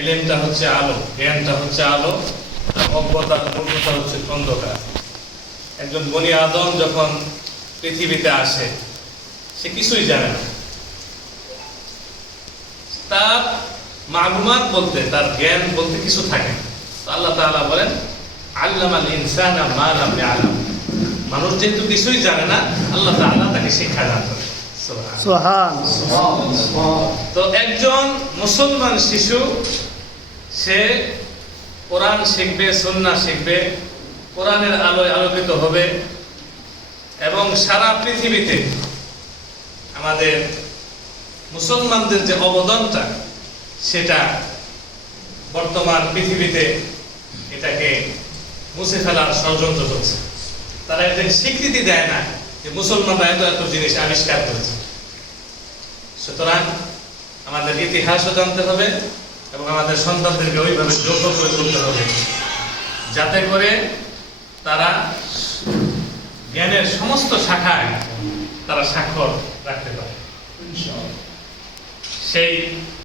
এলেমটা হচ্ছে আলো, জ্ঞানটা হচ্ছে আলো, অজ্ঞতা মূর্খতা হচ্ছে অন্ধকার। একজন বনি আদম যখন পৃথিবীতে আসে, সে কিছুই জানে না। তার মালুমাত বলতে, তার জ্ঞান বলতে কিছু থাকে না। তো আল্লাহ তাআলা বলেন, আল্লামাল ইনসানা মা লাম ইয়ালাম। মানুষ যেহেতু কিছুই জানে না, আল্লাহ তাআলা তাকে শিক্ষা দান করেন। তো একজন মুসলমান শিশু, সে কোরআন শিখবে, সুন্নাহ শিখবে, কোরআনের আলোয় আলোকিত হবে এবং সারা পৃথিবীতে আমাদের মুসলমানদের যে অবদানটা, সেটা বর্তমান পৃথিবীতে এটাকে মুছে ফেলার ষড়যন্ত্র চলছে। তারা এটাকে স্বীকৃতি দেয় না যে মুসলমানরা এত এত জিনিস আবিষ্কার করেছে। সুতরাং আমাদের ইতিহাসও জানতে হবে এবং আমাদের সন্তানদেরকে ওইভাবে যোগ্য করে তুলতে হবে, যাতে করে তারা জ্ঞানের সমস্ত শাখায় তারা স্বাক্ষর রাখতে পারে। সেই